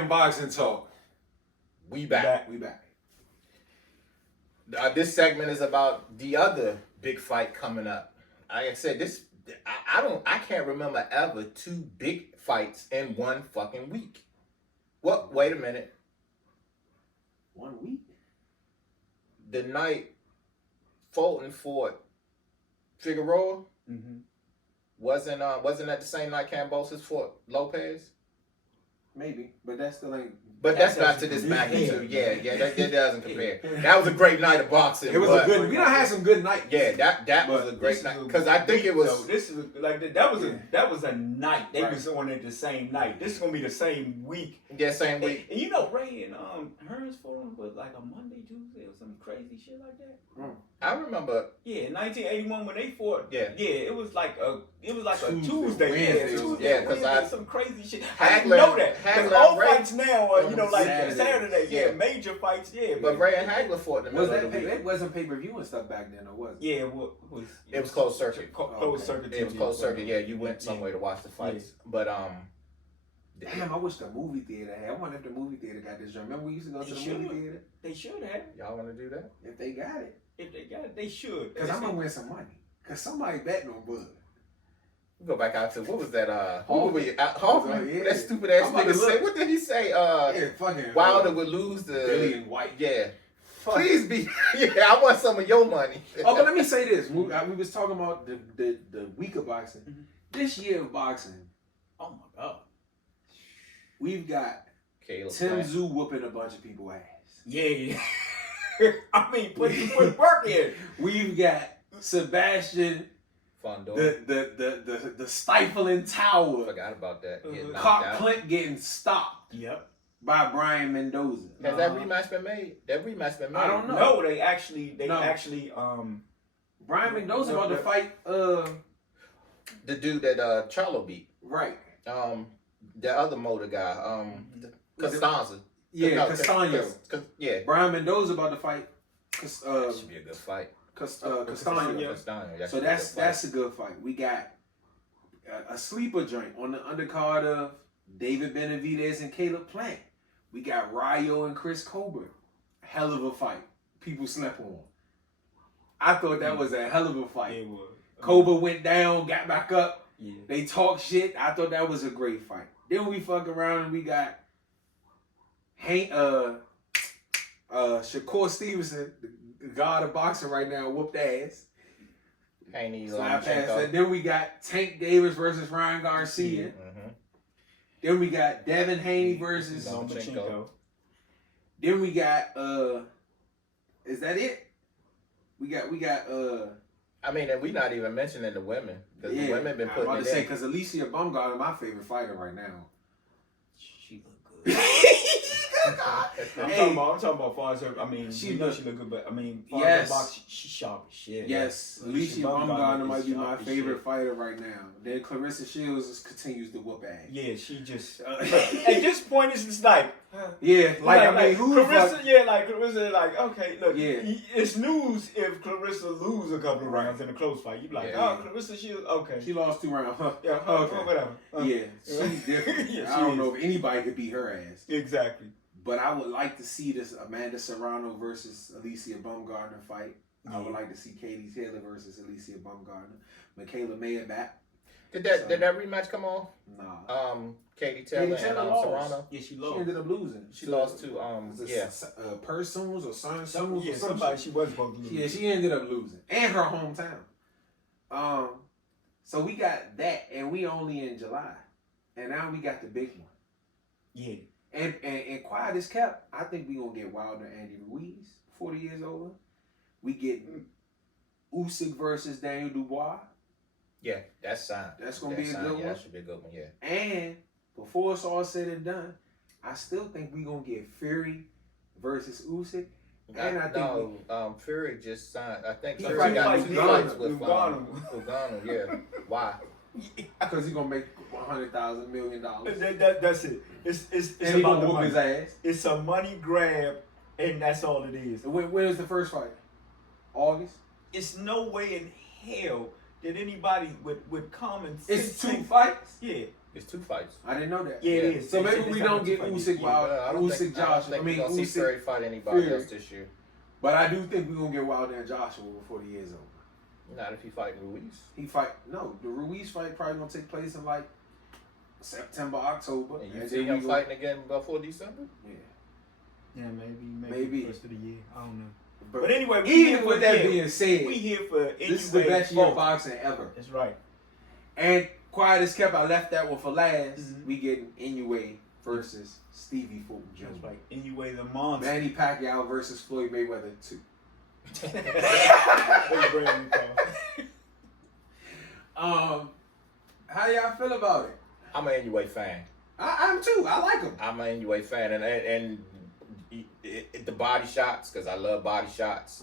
Weekend Boxing Talk. We back. This segment is about the other big fight coming up. Like I said, I can't remember ever 2 big fights in one fucking week. What? Wait a minute. 1 week? The night Fulton fought Figueroa, wasn't that the same night Kambosos fought Lopez? Maybe, but that still ain't. But that's not to this magnitude. Yeah, that doesn't compare. That was a great night of boxing. It was a good. We done had some good nights. Yeah, that was a great night because I think it was. So this is like that was a night they was on it the same night. This is gonna be the same week. Yeah, same week. And you know Ray and Hearns fought on was like a Monday, Tuesday, or some crazy shit like that. I remember. Yeah, in 1981 when they fought. Yeah, it was like a Tuesday. Yeah, because some crazy shit. Hagler, I didn't know that. Because all fights now are like Saturday. Yeah, major fights. Yeah, but Ray and Hagler fought in the middle of the week. It wasn't pay-per-view and stuff back then, or was it? Yeah, it was closed circuit. Closed circuit. It was closed circuit. Yeah, you went somewhere to watch the fights, but Damn, I wish the movie theater had. I wonder if the movie theater got this joint. Remember we used to go to the movie theater? They should have. Y'all want to do that? If they got it. If they got it, they should. Because I'm going to win some money. Because somebody betting on Bud. We go back out to, what was that? Hoffman. Hoffman? Yeah. That stupid ass nigga say. What did he say? Fucking Wilder would lose the... Dillian White. Yeah. Please be... Yeah, I want some of your money. Oh, but let me say this. We was talking about the week of boxing. Mm-hmm. This year of boxing. Oh, my God. We've got Caleb Tim Plant. Tszyu whooping a bunch of people's ass. Yeah. I mean, put work in. We've got Sebastian, Fondor. the stifling tower. Forgot about that. Clint getting stopped. Yep. By Brian Mendoza. Has that rematch been made? That rematch been made? I don't know. No, they actually Brian Mendoza about to fight the dude that Charlo beat. Right. The other motor guy, Costanza. Yeah, Castano. Yeah. Brian Mendoza about to fight. That should be a good fight. Castano. So that's a good fight. We got a sleeper joint on the undercard of David Benavidez and Caleb Plant. We got Rayo and Chris Colbert. Hell of a fight. People slept on. I thought that was a hell of a fight. It was. Colbert went down, got back up. Yeah. They talk shit. I thought that was a great fight. Then we fuck around and we got Shakur Stevenson, the god of boxing right now, whooped ass. Slap ass. Then we got Tank Davis versus Ryan Garcia. Mm-hmm. Then we got Devin Haney versus Lomachenko. Then we got is that it? We got I mean, and we not even mentioning the women. Because the women been putting I'm about it to say, in. because Alicia Baumgartner, my favorite fighter right now. She look good. I'm talking about far as her. I mean, she look good, but I mean, far as her box, she sharp as shit. Yes, Alicia Baumgartner might be my favorite fighter right now. Then Clarissa Shields continues to whoop ass. Yeah, she just at this point it's just like who Clarissa? Yeah, like Clarissa. Like okay, look, it's news if Clarissa lose a couple of rounds in a close fight. You be like, Clarissa Shields, okay, she lost 2 rounds. Yeah, whatever. Yeah, she's different. Yeah, I don't know if anybody could beat her ass. Exactly. But I would like to see this Amanda Serrano versus Alicia Baumgartner fight. I would like to see Katie Taylor versus Alicia Baumgartner. Michaela Mayer back. Did that rematch come on? Nah. Katie Taylor and Serrano. Yeah, she lost. She ended up losing. She lost to Persons or Sons. Yeah, somebody she was supposed to lose. Yeah, she ended up losing, and her hometown. So we got that, and we only in July, and now we got the big one. Yeah. And quiet as kept, I think we gonna get Wilder Andy Ruiz, 40 years older. We get Usyk versus Daniel Dubois. Yeah, that's signed. That's gonna be a good one. Yeah, that should be a good one. Yeah. And before it's all said and done, I still think we gonna get Fury versus Usyk. And I think Fury just signed. I think he Fury got 2 fights with Lugano. Yeah. Why? Because he's gonna make $100,000 million. That's it. It's and about he the whoop money. his ass. It's a money grab, and that's all it is. When is the first fight? August. It's no way in hell did anybody with common sense? It's 2 fights? Yeah. It's 2 fights. I didn't know that. Yeah, it is. So maybe we don't get Usyk Usyk Joshua. I mean, don't see Fury fight anybody else this year. But I do think we're going to get Wilder and Joshua before the year's over. Not if he fight Ruiz. The Ruiz fight probably going to take place in like September, October. And you see him fighting again before December? Yeah. Yeah, maybe the rest of the year. I don't know. But anyway, even with that being said, we here for Inoue. This is the best year of boxing ever. That's right. And quiet as kept, I left that one for last. We getting Inoue versus Stevie Fulton Jr. That's right. Inoue the monster. Manny Pacquiao versus Floyd Mayweather 2. How y'all feel about it? I'm an Inoue fan. I'm too. I like him. I'm an Inoue fan, and the body shots, because I love body shots.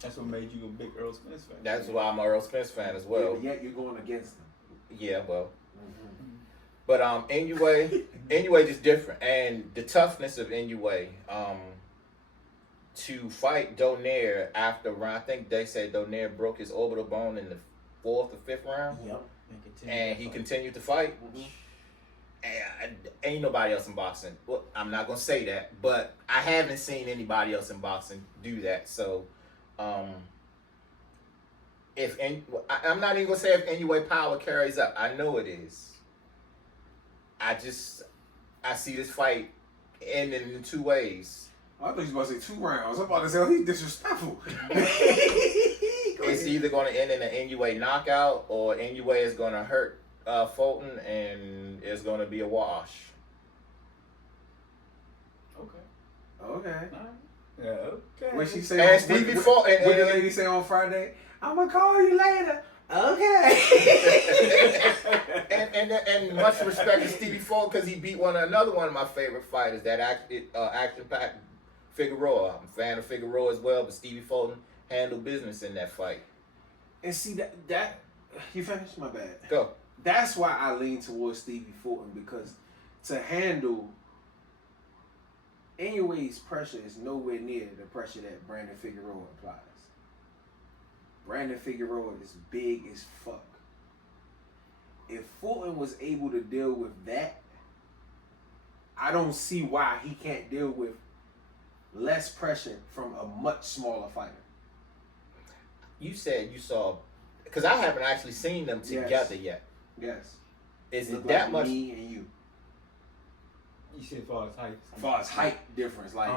That's what made you a big Earl Spence fan. That's why I'm an Earl Spence fan as well. Yeah, but yet you're going against them. Yeah, well. But Inoue just different, and the toughness of Inoue. To fight Donaire after round, I think they said Donaire broke his orbital bone in the 4th or 5th round. Yep. And he continued to fight. And ain't nobody else in boxing. Well, I'm not gonna say that, but I haven't seen anybody else in boxing do that. So, I'm not even gonna say if Inoue power carries up. I know it is. I see this fight ending in 2 ways. I thought you were about to say 2 rounds. I'm about to say, oh, he's disrespectful. It's either going to end in an Inoue knockout or Inoue is going to hurt Fulton and it's going to be a wash. Okay. Yeah, okay. What she say? And Stevie Fulton. What did the lady say on Friday? I'm going to call you later. Okay. and much respect to Stevie Fulton because he beat another one of my favorite fighters, that action-packed Figueroa. I'm a fan of Figueroa as well, but Stevie Fulton handled business in that fight. And see that you finished? My bad. Go. That's why I lean towards Stevie Fulton, because to handle Inoue's pressure is nowhere near the pressure that Brandon Figueroa applies. Brandon Figueroa is big as fuck. If Fulton was able to deal with that, I don't see why he can't deal with less pressure from a much smaller fighter. You said you saw, because I haven't actually seen them together yet. Yes. Is it like that much? Me and you. You said as far as height. As far as height difference, like.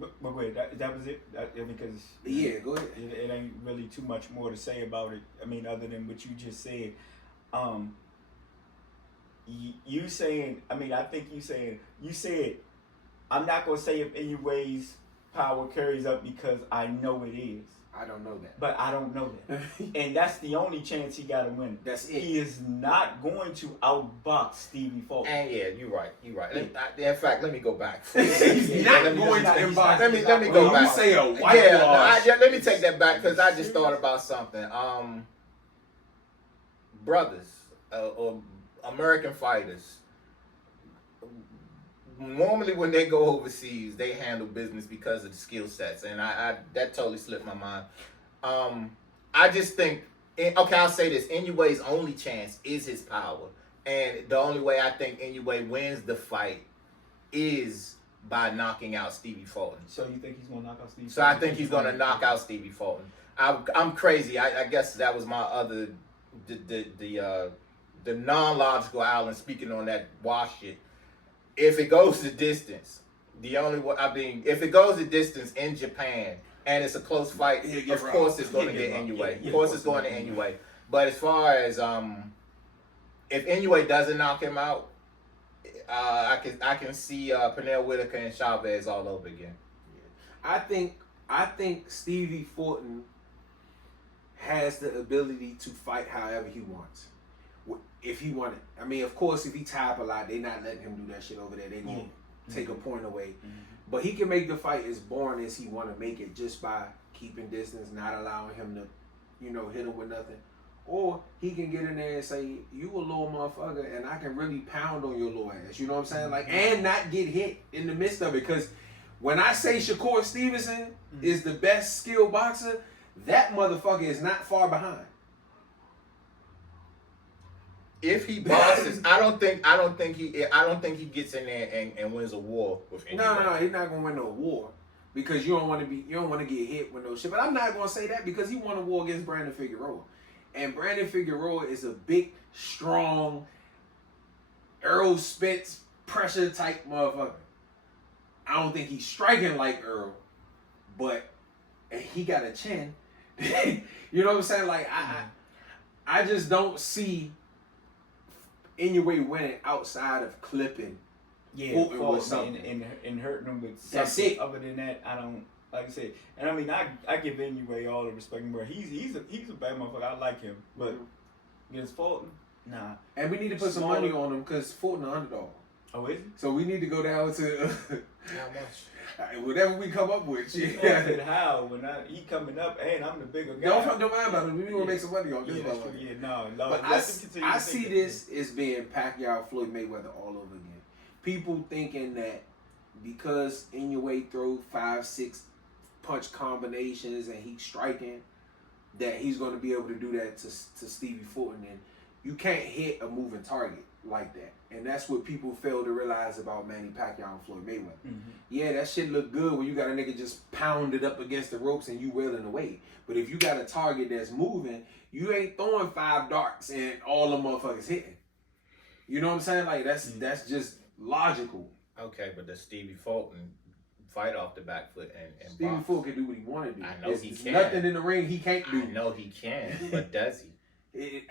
But wait, that was it? Because yeah, go ahead. It ain't really too much more to say about it. I mean, other than what you just said. You saying, I mean, I think you said, I'm not going to say if Inoue's power carries up because I know it is. I don't know that. But I don't know that. And that's the only chance he got to win. That's it. He is not going to outbox Stevie Fulton. And yeah, you're right. In fact, let me go back. He's not going to outbox. Let me go back. You say a white wash. Let me take that back because I just thought about something. Brothers or American fighters, normally when they go overseas, they handle business because of the skill sets, and I that totally slipped my mind. I just think, okay, I'll say this: Inoue's only chance is his power, and the only way I think Inoue wins the fight is by knocking out Stevie Fulton. So you think he's gonna knock out Stevie? So I think he's gonna knock out Stevie Fulton. I'm crazy. I guess that was my other the non-logical Alan speaking on that wash shit. If it goes the distance, if it goes the distance in Japan and it's a close fight, of course it's going to get Inoue. Of course it's going to Inoue. But as far as if Inoue doesn't knock him out, I can see Pernell Whitaker and Chavez all over again. I think Stevie Fulton has the ability to fight however he wants. If he wanted, I mean, of course, if he type a lot, they not letting him do that shit over there. They gonna take a point away. But he can make the fight as boring as he want to make it just by keeping distance, not allowing him to, hit him with nothing. Or he can get in there and say, "You a little motherfucker, and I can really pound on your little ass." You know what I'm saying? Like, and not get hit in the midst of it. Because when I say Shakur Stevenson is the best skilled boxer, that motherfucker is not far behind. If he boxes, I don't think he gets in there and wins a war with Inoue. No, he's not gonna win no war because you don't want to get hit with no shit. But I'm not gonna say that because he won a war against Brandon Figueroa, and Brandon Figueroa is a big, strong, Earl Spence pressure type motherfucker. I don't think he's striking like Earl, but he got a chin. You know what I'm saying? Like I just don't see Inoue winning outside of clipping. Yeah, Fulton with something. and hurting him with something. That's it. Other than that, I don't, like I said. And I mean, I give Inoue all the respect, bro. He's a bad motherfucker. I like him, but against Fulton, nah. And we need to put some money on him because Fulton the underdog. Oh, is he? So we need to go down to How much? whatever we come up with. Shit. I said how when he coming up, and I'm the bigger guy. Don't mind about it. We want to make some money on this. Yeah, that's true. Yeah, no. But I see this as being Pacquiao, Floyd Mayweather all over again. People thinking that because Inoue throw 5-6 punch combinations and he's striking, that he's going to be able to do that to Stevie Fulton. And you can't hit a moving target like that. And that's what people fail to realize about Manny Pacquiao and Floyd Mayweather. Mm-hmm. Yeah, that shit look good when you got a nigga just pounded up against the ropes and you wailing away. But if you got a target that's moving, you ain't throwing 5 darts and all the motherfuckers hitting. You know what I'm saying? Like that's just logical. Okay, but does Stevie Fulton fight off the back foot and Stevie box? Fulton can do what he want to do. I know he can. Nothing in the ring he can't do. I know he can, but does he?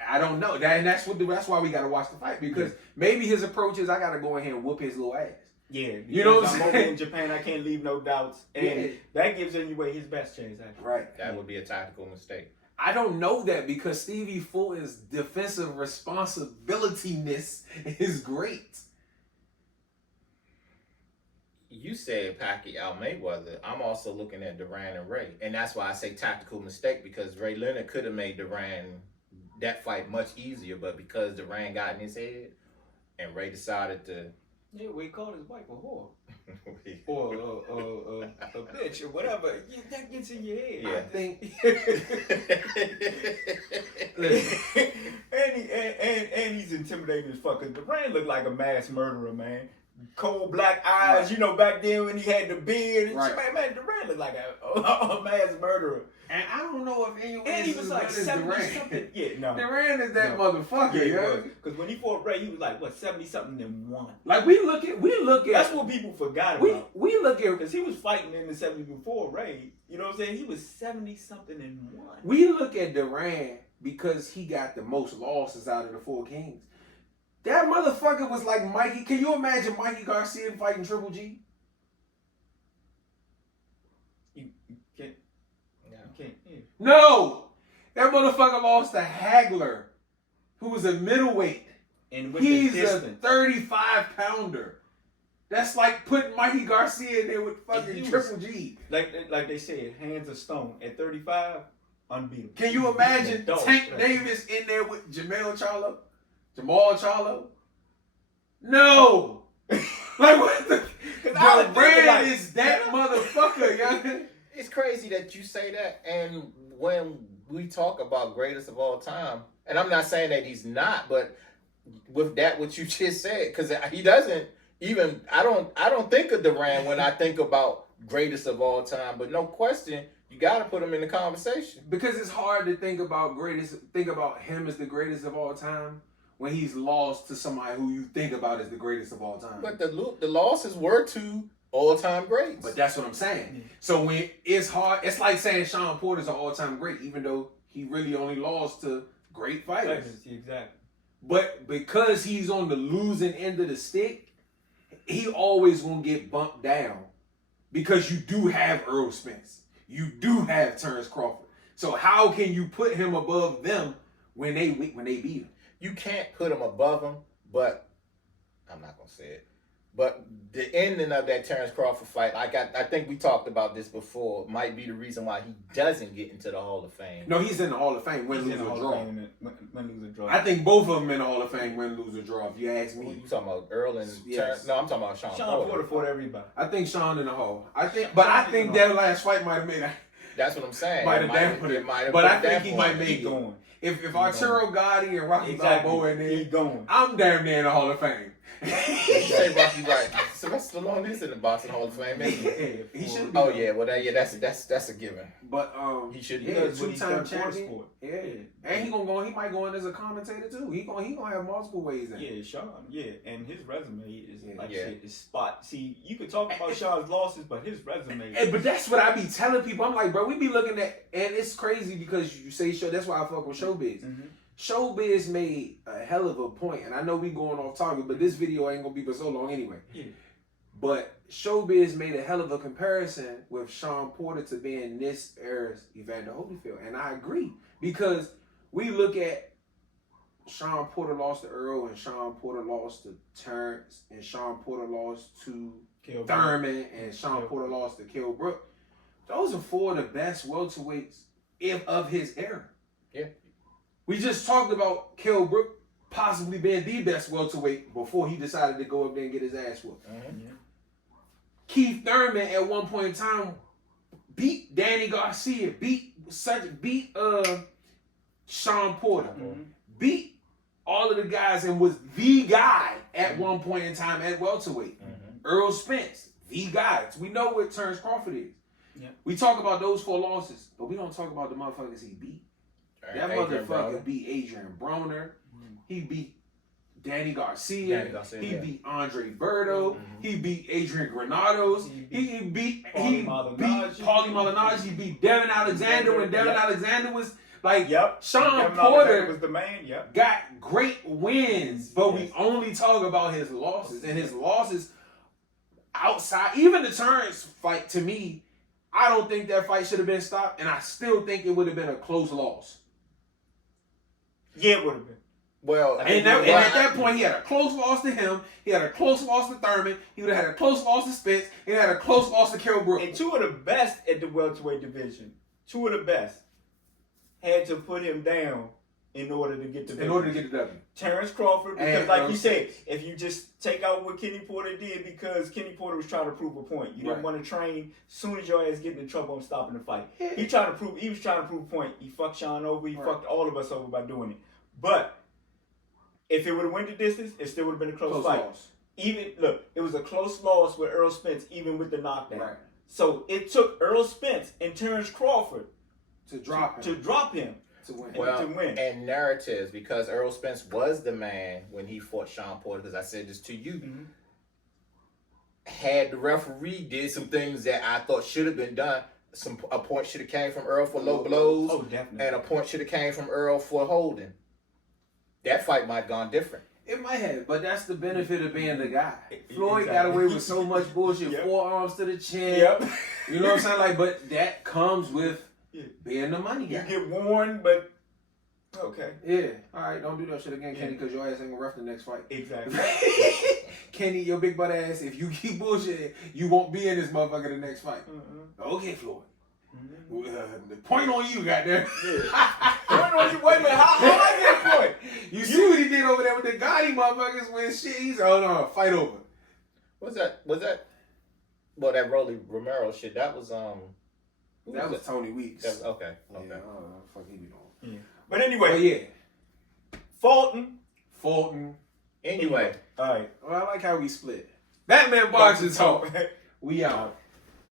I don't know. That's why we gotta watch the fight because maybe his approach is I gotta go in here and whoop his little ass. Yeah, you know what I'm over saying? in Japan, I can't leave no doubts, and that gives Inoue his best chance. Actually, Right. That would be a tactical mistake. I don't know that because Stevie Fulton's defensive responsibility-ness is great. You said Pacquiao Mayweather. I'm also looking at Duran and Ray, and that's why I say tactical mistake because Ray Leonard could have made Duran that fight much easier, but because Duran got in his head and Ray decided to. Yeah, we called his wife a whore. or a bitch or whatever. Yeah, that gets in your head. Yeah. I think. and he's intimidating as fuck. Cause Duran looked like a mass murderer, man. Cold black eyes, you know, back then when he had the beard and shit, man, Duran looked like a mass murderer. And I don't know if anyone and he was like 70 something. Yeah, no. Duran is that motherfucker, yeah. Because when he fought Ray, he was like, what, 70 something and 1. Like we look at that's what people forgot about. We look at because he was fighting in the 70s before Ray. You know what I'm saying? He was 70 something and 1. We look at Duran because he got the most losses out of the 4 kings. That motherfucker was like Mikey. Can you imagine Mikey Garcia fighting Triple G? You can't. No. You can't. Yeah. No! That motherfucker lost to Hagler, who was a middleweight. And with He's the a distance. 35-pounder. That's like putting Mikey Garcia in there with fucking Triple G. Like they said, hands of stone. At 35, unbeatable. Can you imagine Tank Davis in there with Jamal Charlo? No! Like what the... Duran is that motherfucker, young. It's crazy that you say that, and when we talk about greatest of all time, and I'm not saying that he's not, but with that what you just said, because he doesn't even. I don't think of Duran when I think about greatest of all time, but no question, you got to put him in the conversation because it's hard to think about him as the greatest of all time when he's lost to somebody who you think about as the greatest of all time. But the losses were to all-time greats. But that's what I'm saying. So when it's hard, it's like saying Sean Porter's an all-time great, even though he really only lost to great fighters. Exactly. But because he's on the losing end of the stick, he always gonna get bumped down because you do have Earl Spence, you do have Terrence Crawford. So how can you put him above them when they beat him? You can't put him above him, but I'm not gonna say it. But the ending of that Terrence Crawford fight, I think we talked about this before, might be the reason why he doesn't get into the Hall of Fame. No, he's in the Hall of Fame, win, lose, or draw. Win, lose, or draw. I think both of them in the Hall of Fame, win, lose, or draw, if you ask me. You talking about Earl and Terrence? No, I'm talking about Sean Porter. Porter fought everybody. I think Sean in the Hall. I think that last fight might have made That's what I'm saying. Might have dampened it. But I think he might make it. If Arturo Gotti and Rocky Balboa in there, I'm damn near in the Hall of Fame. You say Rocky right. Sylvester Stallone is in the boxing Hall of Fame, isn't he? He should be. Oh yeah, well that's a given. But he should. Yeah, two-time champion. Yeah, and he might go in as a commentator too. He gonna have multiple ways in. Yeah, Sean. Yeah, and his resume is shit is spot. See, you could talk about Sean's losses, but his resume. But that's what I be telling people. I'm like, bro, we be looking at, and it's crazy because you say show. That's why I fuck with Showbiz. Mm-hmm. Showbiz made a hell of a point, and I know we going off target, but this video ain't gonna be for so long anyway. Yeah. But Showbiz made a hell of a comparison with Sean Porter to being this era's Evander Holyfield, and I agree because we look at Sean Porter lost to Earl, and Sean Porter lost to Terrence, and Sean Porter lost to Thurman, and Sean Porter lost to Kell Brook. Those are four of the best welterweights of his era. Yeah. We just talked about Kell Brook possibly being the best welterweight before he decided to go up there and get his ass whooped. Mm-hmm. Yeah. Keith Thurman at one point in time beat Danny Garcia, beat Sean Porter, beat all of the guys, and was the guy at one point in time at welterweight. Earl Spence, the guy. We know what Terrence Crawford is. Yeah. We talk about those 4 losses, but we don't talk about the motherfuckers he beat. That motherfucker beat Adrian Broner. He beat Danny Garcia. He beat Andre Berto. He beat Adrian Granados. He beat Paulie Malignaggi. He beat Devin Alexander when Devin Alexander was like, Sean Porter was the man. Got great wins, but we only talk about his losses, and his losses outside, even the Terrence fight, to me, I don't think that fight should have been stopped, and I still think it would have been a close loss. Yeah, it would have been. Well, and at that point, he had a close loss to him. He had a close loss to Thurman. He would have had a close loss to Spence. He had a close loss to Kell Brook. And 2 of the best at the welterweight division, 2 of the best, had to put him down in order to get the W. Terrence Crawford, because like you said, if you just take out what Kenny Porter did, because Kenny Porter was trying to prove a point. You didn't want to train. As soon as your ass getting in trouble, I'm stopping the fight. He was trying to prove a point. He fucked Sean over. He fucked all of us over by doing it. But if it would have went the distance, it still would have been a close fight. Loss. It was a close loss with Earl Spence, even with the knockdown. Right. So it took Earl Spence and Terrence Crawford to drop him. To win. Well, and narratives, because Earl Spence was the man when he fought Sean Porter, because I said this to you, had the referee did some things that I thought should have been done, a point should have came from Earl for low blows, and a point should have came from Earl for holding. That fight might have gone different. It might have, but that's the benefit of being the guy. Floyd got away with so much bullshit, forearms to the chin. You know what I'm saying? Like, but that comes with being the money guy. You get warned, but okay. Yeah. All right, don't do that shit again, Kenny, because your ass ain't gonna ref the next fight. Exactly. Kenny, your big butt ass, if you keep bullshitting, you won't be in this motherfucker the next fight. Okay, Floyd. The point on you, goddamn. Point on you. Wait a minute. How I get a point? You see what he did over there with the Gotti motherfuckers when shit? He's fight over. Was that? Well, that Rolly Romero shit. That was That was Tony Weeks. That was, okay. Yeah, I don't know what the fuck he be doing. Yeah. But anyway. Fulton. Anyway. All right. Well, I like how we split. Batman Boxing Talk. We out.